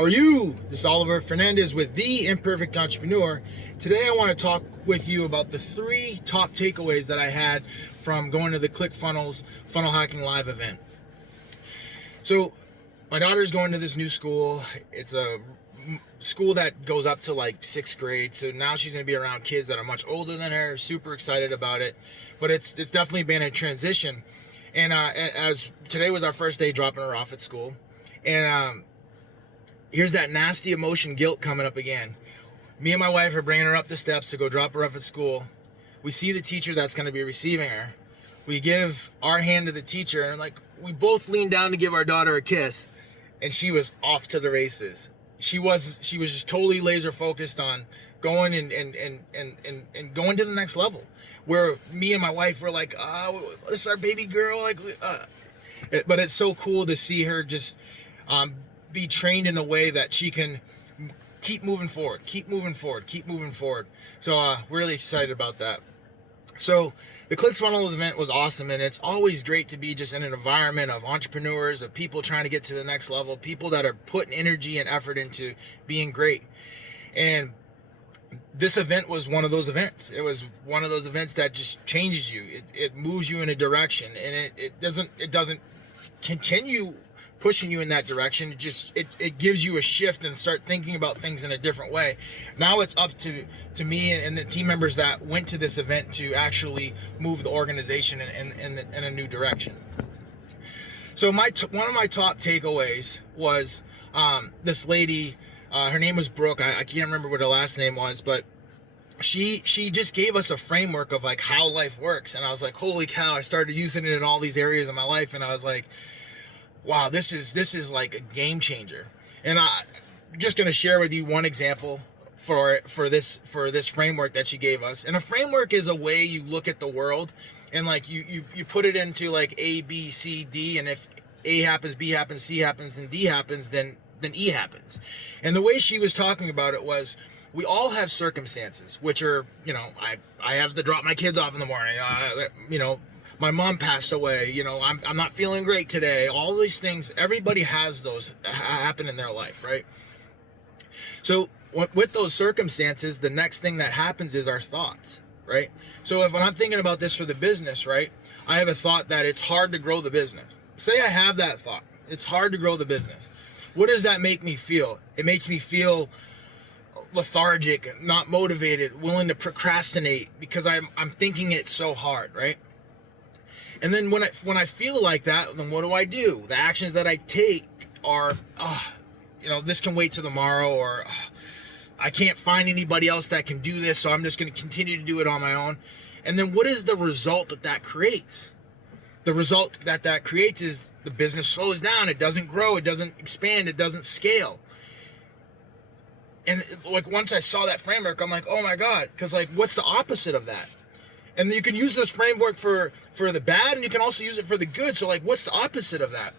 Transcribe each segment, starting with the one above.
How are you? This is Oliver Fernandez with The Imperfect Entrepreneur. Today I want to talk with you about the 3 top takeaways that I had from going to the ClickFunnels Funnel Hacking Live event. So my daughter's going to this new school. It's a school that goes up to like 6th grade. So now she's going to be around kids that are much older than her. Super excited about it. But it's definitely been a transition. And as today was our first day dropping her off at school. And here's that nasty emotion, guilt coming up again. Me and my wife are bringing her up the steps to go drop her off at school. We see the teacher that's going to be receiving her. We give our hand to the teacher, and we both lean down to give our daughter a kiss, and she was off to the races. She was just totally laser focused on going and going to the next level. Where me and my wife were like, this is our baby girl. But it's so cool to see her just be trained in a way that she can keep moving forward. So really excited about that. So the ClickFunnels event was awesome, and it's always great to be just in an environment of entrepreneurs, of people trying to get to the next level, people that are putting energy and effort into being great. And this event was one of those events. It was one of those events that just changes you. It moves you in a direction, and it doesn't continue pushing you in that direction. It gives you a shift and start thinking about things in a different way. Now it's up to me and the team members that went to this event to actually move the organization in a new direction. So one of my top takeaways was this lady. Her name was Brooke. I can't remember what her last name was, but she just gave us a framework of how life works. And I was like, holy cow! I started using it in all these areas of my life, and I was like, wow, this is like a game changer. And I'm just going to share with you one example for this framework that she gave us. And a framework is a way you look at the world, and you put it into A, B, C, D, and if A happens, B happens, C happens, and D happens, then E happens. And the way she was talking about it was, we all have circumstances, which are, I have to drop my kids off in the morning, my mom passed away, I'm not feeling great today. All these things, everybody has those happen in their life, right? So with those circumstances, the next thing that happens is our thoughts, right? So when I'm thinking about this for the business, right, I have a thought that it's hard to grow the business. Say I have that thought, it's hard to grow the business. What does that make me feel? It makes me feel lethargic, not motivated, willing to procrastinate because I'm thinking it so hard, right? And then when I feel like that, then what do? The actions that I take are, this can wait till tomorrow, or I can't find anybody else that can do this, so I'm just going to continue to do it on my own. And then what is the result that creates? The result that creates is the business slows down. It doesn't grow. It doesn't expand. It doesn't scale. And once I saw that framework, I'm like, oh my God, because what's the opposite of that? And you can use this framework for the bad, and you can also use it for the good. So what's the opposite of that?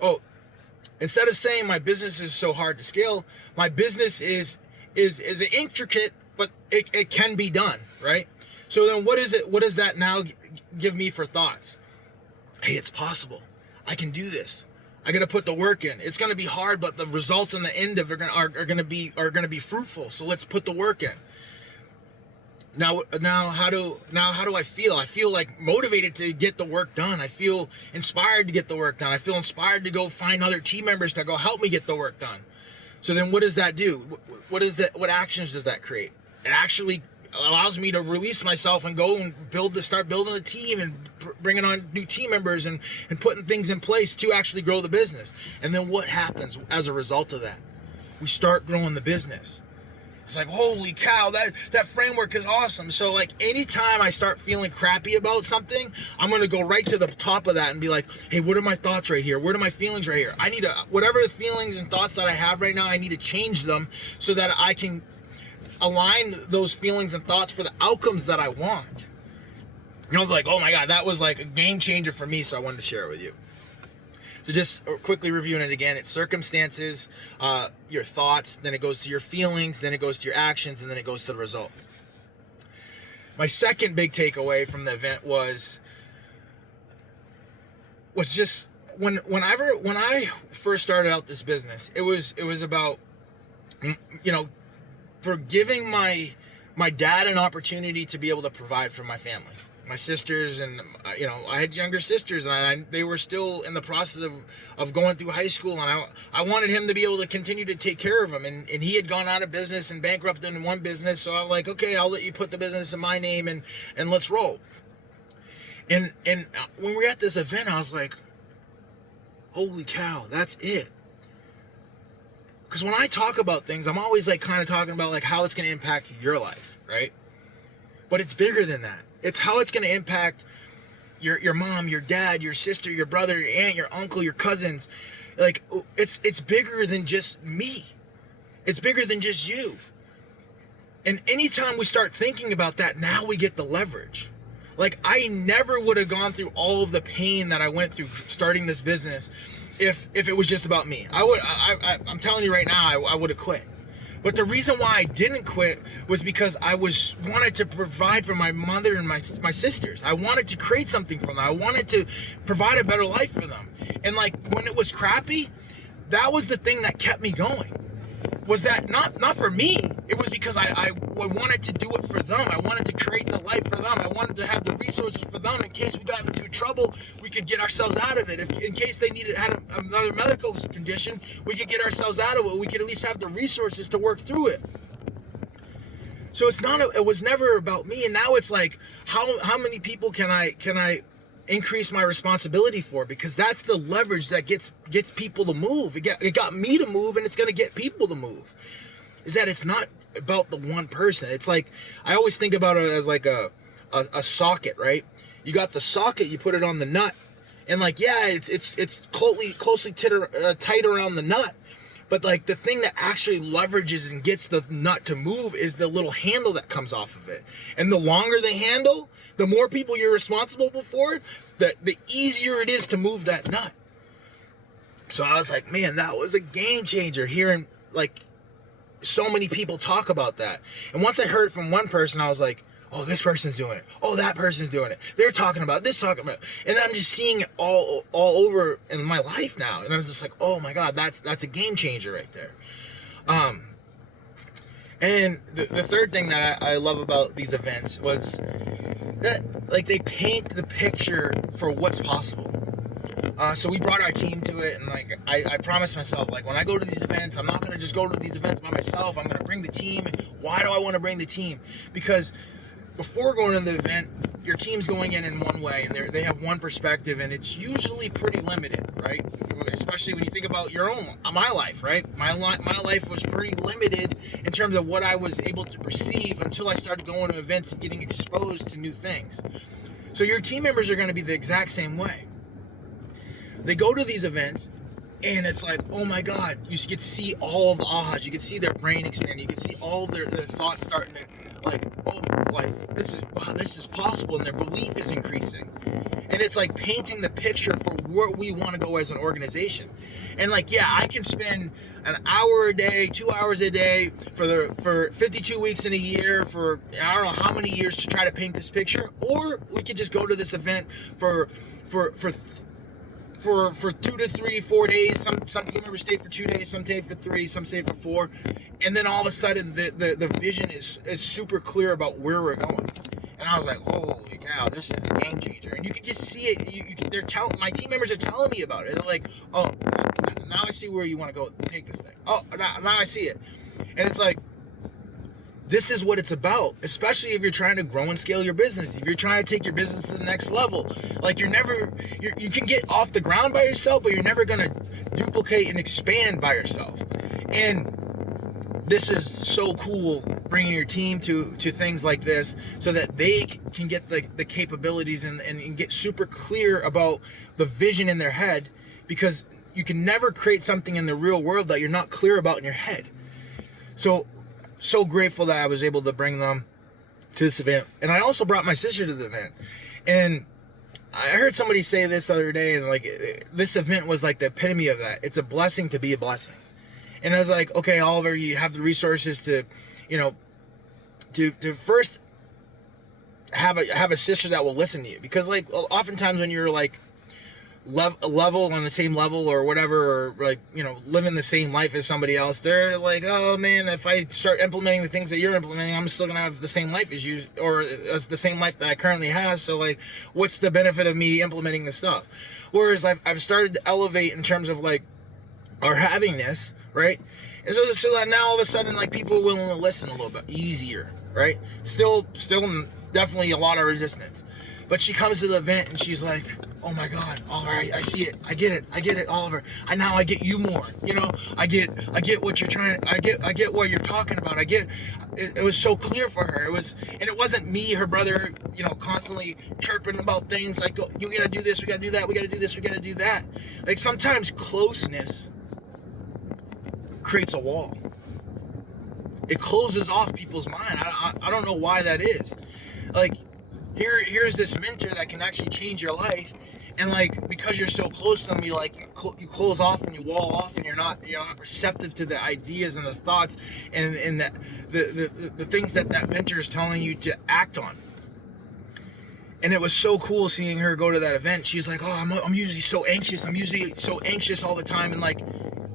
Oh, instead of saying my business is so hard to scale, my business is intricate, but it can be done, right? So then what does that now give me for thoughts? Hey, it's possible. I can do this. I got to put the work in. It's going to be hard, but the results on the end of it are going to be fruitful. So let's put the work in. Now how do I feel? I feel motivated to get the work done. I feel inspired to get the work done. I feel inspired to go find other team members to go help me get the work done. So then what does that do? What actions does that create? It actually allows me to release myself and go and start building a team and bringing on new team members and putting things in place to actually grow the business. And then what happens as a result of that? We start growing the business. It's holy cow, that framework is awesome. So anytime I start feeling crappy about something, I'm going to go right to the top of that and be like, hey, what are my thoughts right here? What are my feelings right here? I need to, whatever the feelings and thoughts that I have right now, I need to change them so that I can align those feelings and thoughts for the outcomes that I want. I was like, oh my God, that was a game changer for me. So I wanted to share it with you. So just quickly reviewing it again, it's circumstances, your thoughts, then it goes to your feelings, then it goes to your actions, and then it goes to the results. My second big takeaway from the event was just when I first started out this business, it was about, you know, for giving my dad an opportunity to be able to provide for my family, my sisters, and you know, I had younger sisters, and they were still in the process of going through high school, and I wanted him to be able to continue to take care of them, and he had gone out of business and bankrupted in one business, so I'm like, okay, I'll let you put the business in my name, and let's roll. And when we were at this event, I was like, holy cow, that's it. Because when I talk about things, I'm always like kind of talking about like how it's going to impact your life, right? But it's bigger than that. It's how it's going to impact your mom, your dad, your sister, your brother, your aunt, your uncle, your cousins. Like, it's bigger than just me. It's bigger than just you. And anytime we start thinking about that, now we get the leverage. Like, I never would have gone through all of the pain that I went through starting this business if it was just about me. I'm telling you right now, I would have quit. But the reason why I didn't quit was because I wanted to provide for my mother and my sisters. I wanted to create something for them. I wanted to provide a better life for them. And like, when it was crappy, that was the thing that kept me going. Was that not for me? It was because I wanted to do it for them. I wanted to create the life for them. I wanted to have the resources for them in case we got into trouble, we could get ourselves out of it. If in case they had another medical condition, we could get ourselves out of it. We could at least have the resources to work through it. So it was never about me. And now it's like, how many people can I increase my responsibility for? Because that's the leverage that gets people to move. It got me to move, and it's going to get people to move. Is that it's not about the one person. It's like, I always think about it as like a socket, right? You got the socket, you put it on the nut, and like, yeah, it's closely tight around the nut, but like the thing that actually leverages and gets the nut to move is the little handle that comes off of it. And the longer the handle, the more people you're responsible for, the easier it is to move that nut. So I was like, man, that was a game changer, hearing like so many people talk about that. And once I heard it from one person, I was like, oh, this person's doing it. Oh, that person's doing it. They're talking about this, talking about it. And I'm just seeing it all over in my life now. And I was just like, oh my God, that's a game changer right there. And the third thing that I love about these events was that, like, they paint the picture for what's possible. So we brought our team to it, and like I promised myself, like, when I go to these events, I'm not going to just go to these events by myself. I'm going to bring the team. And why do I want to bring the team? Because before going to the event, your team's going in one way, and they have one perspective, and it's usually pretty limited, right? Especially when you think about my life, right? My life was pretty limited in terms of what I was able to perceive until I started going to events and getting exposed to new things. So your team members are going to be the exact same way. They go to these events, and it's like, oh my God, you get to see all of the ahas. You can see their brain expanding. You can see all of their thoughts starting to, like, oh, like, this is possible, and their belief is increasing. And it's like painting the picture for where we want to go as an organization. And like, yeah, I can spend an hour a day, 2 hours a day for 52 weeks in a year, for I don't know how many years, to try to paint this picture. Or we could just go to this event for 2 to 3, 4 days. Some team members stay for 2 days, some stay for 3, some stay for 4, and then all of a sudden the vision is super clear about where we're going. And I was like, holy cow, this is a game changer. And you can just see it. My team members are telling me about it. They're like, oh, now I see where you want to go take this thing. Oh, now I see it. And it's like, this is what it's about, especially if you're trying to grow and scale your business. If you're trying to take your business to the next level, like, you can get off the ground by yourself, but you're never going to duplicate and expand by yourself. And this is so cool, bringing your team to things like this so that they can get the capabilities and get super clear about the vision in their head, because you can never create something in the real world that you're not clear about in your head. So grateful that I was able to bring them to this event. And I also brought my sister to the event. And I heard somebody say this the other day, and like, this event was like the epitome of that. It's a blessing to be a blessing. And I was like, okay, Oliver, you have the resources to, to first have a sister that will listen to you. Because like, oftentimes when you're like level on the same level or whatever, or like, you know, living the same life as somebody else, they're like, oh man, if I start implementing the things that you're implementing, I'm still gonna have the same life as you, or as the same life that I currently have. So like, what's the benefit of me implementing this stuff? Whereas I've started to elevate in terms of like our havingness, right? And so that now all of a sudden, like, people are willing to listen a little bit easier, right? Still definitely a lot of resistance. But she comes to the event and she's like, oh my God, all right, I see it, I get it, Oliver. Now I get you more, you know, I get what you're trying, I get what you're talking about. It was so clear for her. And it wasn't me, her brother, you know, constantly chirping about things like, oh, you gotta do this, we gotta do that, we gotta do this, we gotta do that. Like, sometimes closeness creates a wall. It closes off people's mind. I don't know why that is. Like, here's this mentor that can actually change your life, and like, because you're so close to them, you you close off and you wall off, and you're not receptive to the ideas and the thoughts and the things that mentor is telling you to act on. And it was so cool seeing her go to that event. She's like, oh, I'm usually so anxious. I'm usually so anxious all the time, and like,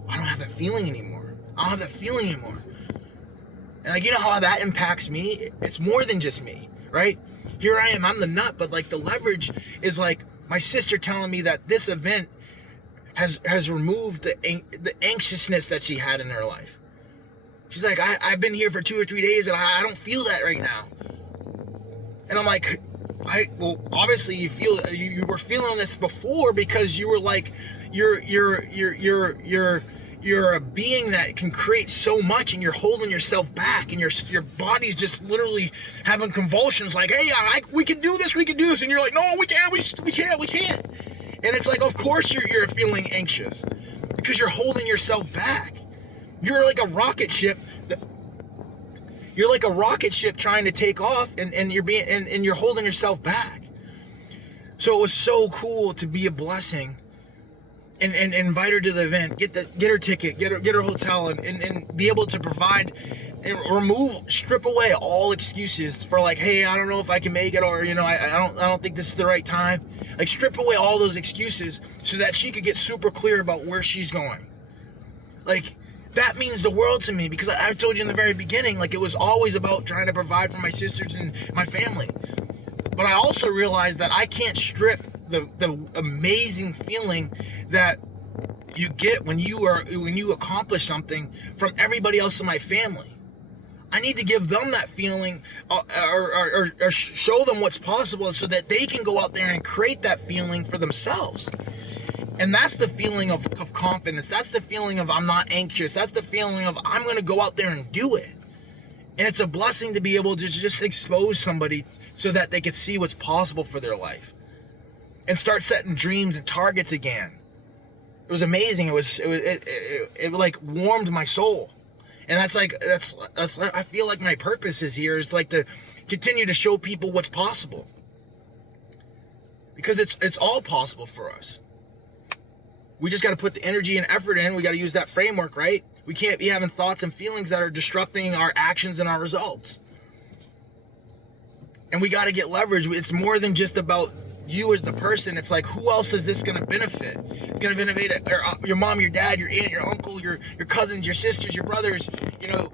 I don't have that feeling anymore. And like, you know how that impacts me? It's more than just me, right? Here I am, I'm the nut, but like, the leverage is like my sister telling me that this event has removed the anxiousness that she had in her life. She's like, I've been here for 2 or 3 days and I don't feel that right now. And I'm like, well, obviously you were feeling this before, because you were like, you're a being that can create so much, and you're holding yourself back, and your body's just literally having convulsions like, hey, we can do this, and you're like, no, we can't. And it's like, of course you're feeling anxious, because you're holding yourself back. You're like a rocket ship trying to take off, and you're holding yourself back. So it was so cool to be a blessing and invite her to the event, get her ticket, get her hotel, and be able to provide and strip away all excuses for like, hey, I don't know if I can make it, or, you know, I don't think this is the right time. Like, strip away all those excuses so that she could get super clear about where she's going. Like, that means the world to me, because I told you in the very beginning, like, it was always about trying to provide for my sisters and my family. But I also realized that I can't strip the amazing feeling that you get when you accomplish something from everybody else in my family. I need to give them that feeling, or show them what's possible, so that they can go out there and create that feeling for themselves. And that's the feeling of confidence. That's the feeling of I'm not anxious. That's the feeling of I'm going to go out there and do it. And it's a blessing to be able to just expose somebody so that they can see what's possible for their life and start setting dreams and targets again. It was amazing. It like warmed my soul. And that's I feel like my purpose is here is like to continue to show people what's possible, because it's all possible for us. We just got to put the energy and effort in. We got to use that framework, right? We can't be having thoughts and feelings that are disrupting our actions and our results. And we got to get leverage. It's more than just about you as the person. It's like, who else is this going to benefit? It's going to benefit your mom, your dad, your aunt, your uncle, your cousins, your sisters, your brothers. You know,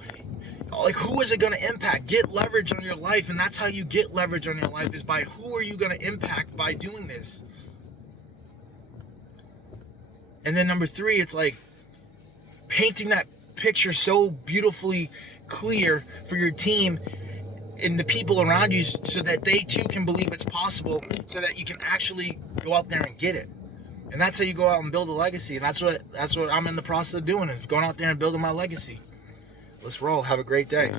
like, who is it going to impact? Get leverage on your life. And that's how you get leverage on your life, is by who are you going to impact by doing this. And then number 3, it's like painting that picture so beautifully clear for your team and the people around you, so that they too can believe it's possible, so that you can actually go out there and get it. And that's how you go out and build a legacy. And that's what I'm in the process of doing, is going out there and building my legacy. Let's roll. Have a great day.